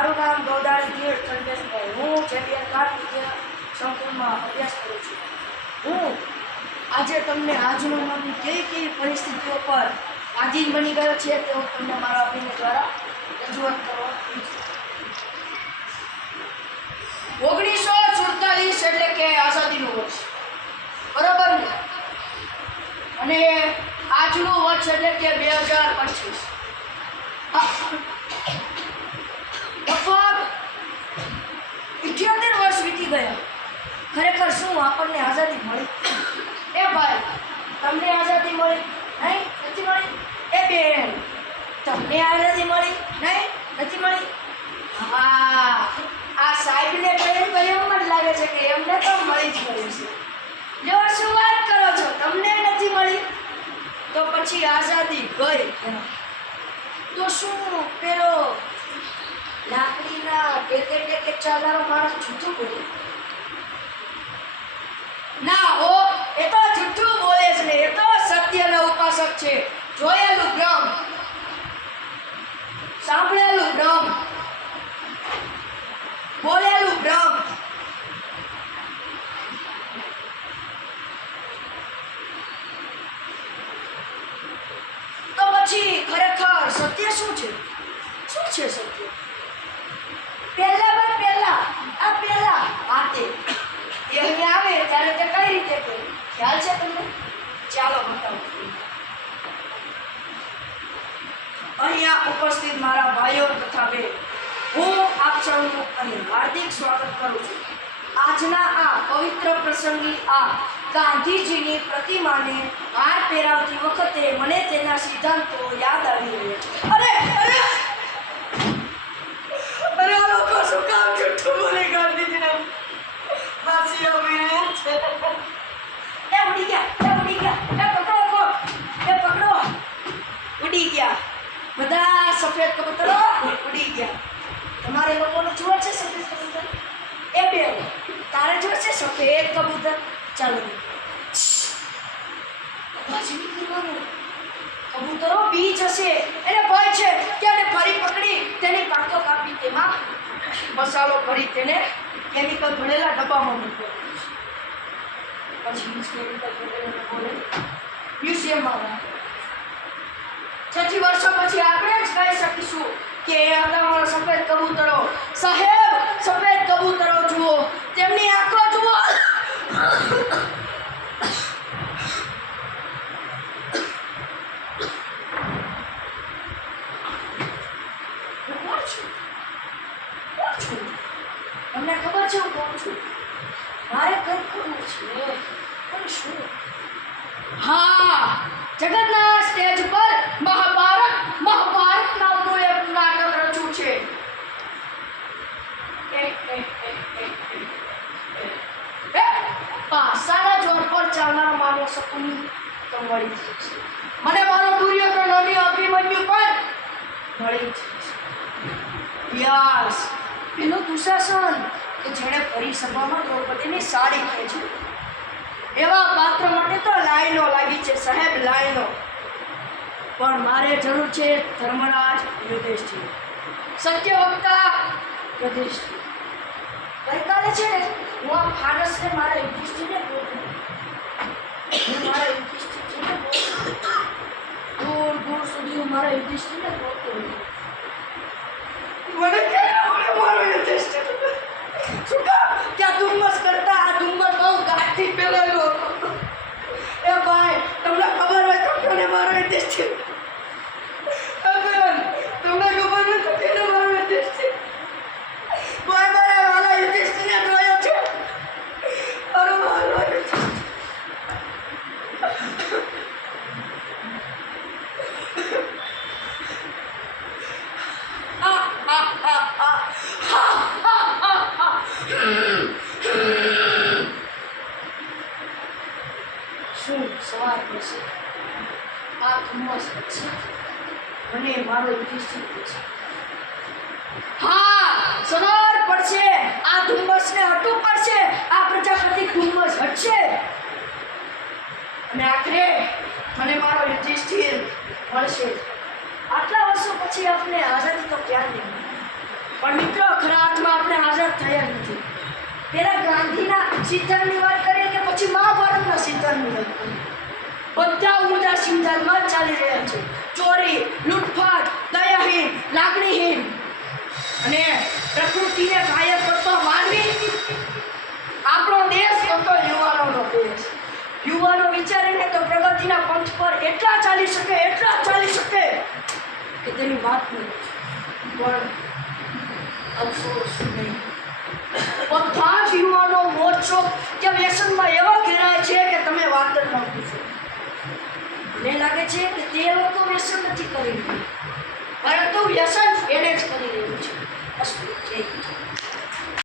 મારું નામ ગૌદાણી ધીરજ ચંદ્રેશભાઈ. હું ચેમ્પિયન કાર્ડ વિદ્યા સંકુલમાં અભ્યાસ કરું છું. હું આજે તમને આજનો મામલો કેવી કેવી પરિસ્થિતિઓ પર આધીન બની ગયો છે તે હું તમને મારા અભિનય દ્વારા રજૂઆત કરવા ઈચ્છું. 1947 એટલે કે આઝાદીનું વર્ષ, બરોબર ને? અને આજનું વર્ષ એટલે કે 2025. લગભગ 78 વર્ષ વીતી ગયા. ખરેખર શું આપણને આઝાદી મળી? એ ભાઈ, તમને આઝાદી મળી? નહીં, નથી મળી. એ બેન, તમને આઝાદી મળી? નહીં, નથી મળી. હા, આ સાહેબને પ્રેમ કર્યો મને લાગે છે કે એમને તો મળી જ ગયું છે. જો શું વાત કરો છો, તમને નથી મળી તો પછી આઝાદી ગઈ. તો શું પેલો લાકડીના ટેકે ચાલનારો માણસ જૂઠું બોલે? ના હો, એ તો જૂઠું બોલે છે ને, એ તો સત્યના ઉપાસક છે. જોયેલું બ્રહ્મ, સાંભળેલું બ્રહ્મ, બોલેલું બ્રહ્મ. તો પછી ખરેખર સત્ય શું છે? શું છે સત્ય? પહેલા વાતે એ અહીંયા આવે ત્યારે તે કઈ રીતે કહે? ખ્યાલ છે તમને? ચાલો બતાવું. અહીંયા ઉપસ્થિત મારા ભાઈઓ તથા બહેન, હું આપ સૌનું અહીં હાર્દિક સ્વાગત કરું છું. આજના આ પવિત્ર પ્રસંગી આ ગાંધીજીની પ્રતિમાને હાર પહેરાવતી વખતે મને તેના સિદ્ધાંતો યાદ આવી રહ્યા છે. અરે આ લોકો શું કામ જૂઠું બોલે? ગાંધીજીને માસી આવી છે. એ ઉડી ગયા, પકડો. ઉડી ગયા બધા સફેદ કબૂતરો, ઉડી ગયા. તમારે લોકોને જુએ છે સફેદ કબૂતર? એ બે તારે જુએ છે સફેદ કબૂતર? ચાલો કબૂતરો બી જશે. એને ભય છે કે એને ફરી પકડી તેની પાંખો કાપી તેમાં મસાલો ભરી તેને કેમિકલ ભરેલા ડબ્બામાં મૂક્યો. પછી મ્યુઝિયમમાં રાખો. 60 વર્ષો પછી આપણે જ કહી શકીશું કે તમારા સફેદ કબૂતરો. સાહેબ, સફેદ કબૂતરો જુઓ, તેમની આંખો જુઓ. તમને ખબર છે હું કોણ છું? મારે કંઈક કરવું છે, પણ શું? હા, જગતના સ્ટેજ પર મહાભારત નામનું એક નાટક રચ્યું છે. પાસાના જોર પર ચાલનાર માનવ શકુની તો મળી જ છે. મને મારો દુર્યોધન અને અભિમન્યુ પણ મળી જ છે. વ્યાસ, પેલો દુશાસન કે જેણે ફરી સભામાં દ્રૌપદીની સાડી ખેંચી, એવા પાત્ર માટે તો લાઈનો લાગી છે સાહેબ, લાઈનો. પણ મારે જરૂર છે ધર્મરાજ યુધિષ્ઠિર, સત્યવક્તા યુધિષ્ઠિર. ગઈકાલે છે ને હું આ ફાનસને મારા યુધિષ્ઠિરને બોલું, દૂર સુધી હું મારા યુધિષ્ઠિરને બોલતો મને મારો યુધિષ્ઠિર શું કામ ત્યાં ધુમ્મસ કરતા? આ ધુમ્મસ બહુ ગાઢથી ફેલાયેલો હતો. એ ભાઈ, તમને ખબર હોય તો કોને મારો યુધિષ્ઠિર? તમને ખબર હોય તો કોને મારો યુધિષ્ઠિર? કોઈ મારા વાલા યુધિષ્ઠિરને જોયો છે? અરે મારો યુધિષ્ઠિર. શું સવાર પડશે? આ ધુમ્મસ પડશે અને મારો યુધિષ્ઠિર પડશે. હા, સવાર પડશે, આ ધુમ્મસને હટવું પડશે. આ પ્રજાપતિ ધુમ્મસ હટશે અને આખરે મને મારો યુધિષ્ઠિર મળશે. આટલા વર્ષો પછી આપણે આઝાદી તો ક્યાં નહીં. પણ મિત્રો ખરા અર્થમાં આપણે આઝાદ થયા નથી. પેલા ગાંધીના સિદ્ધાંતની વાત કરીએ કે પછી મહાભારતના સિદ્ધાંતની વાત કરીએ, બધા ઉમદા સિદ્ધાંતમાં જ ચાલી રહ્યા છે. ચોરી, લૂંટફાટ, દયાહીન, લાગણીહીન અને પ્રકૃતિને ઘાયલ કરતો માનવી. આપણો દેશ તો યુવાનોનો દેશ. યુવાનો વિચારીને તો પ્રગતિના પંથ પર એટલા ચાલી શકે કે તેની વાત નહીં. પણ અફસોસ નહીં, બધા જ યુવાનો મોરચો કે વ્યસનમાં એવા ઘેરાય છે કે તમે વાત જ ન પૂછો. મને લાગે છે કે તે લોકો વ્યસન નથી કરી રહ્યા, પરંતુ વ્યસન એને જ કરી રહ્યું છે.